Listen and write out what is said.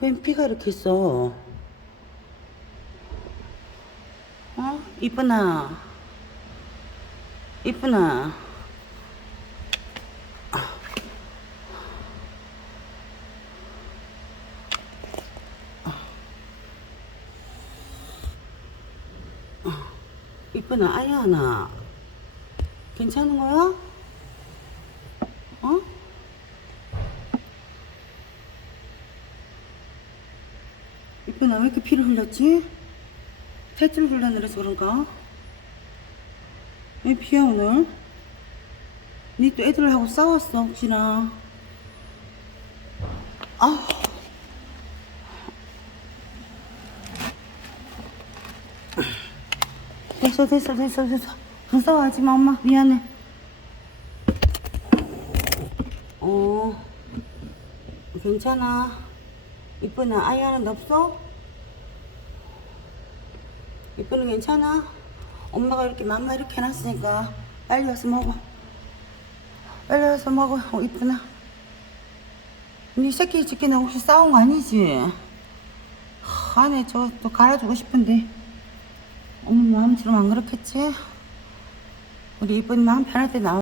웬 피가 이렇게 있어? 어? 이쁘나? 이쁘나? 이쁘나? 아야나? 괜찮은 거야? 어? 이쁘나 왜 이렇게 피를 흘렸지? 탈출 훈련을 해서 그런가? 왜 피야 오늘? 니 또 애들하고 싸웠어 혹시나? 아 됐어 됐어 됐어 됐어 더 싸워하지 마 엄마 미안해 어 괜찮아 이쁘나 아이하는 없어? 이쁘는 괜찮아? 엄마가 이렇게 맘마 이렇게 해놨으니까 빨리 와서 먹어 빨리 와서 먹어 어, 이쁘나 니 새끼 집기는 혹시 싸운 거 아니지? 하, 안에 저 또 갈아주고 싶은데 엄마 마음처럼 안 그렇겠지? 우리 이쁜 마음 편할 때 나와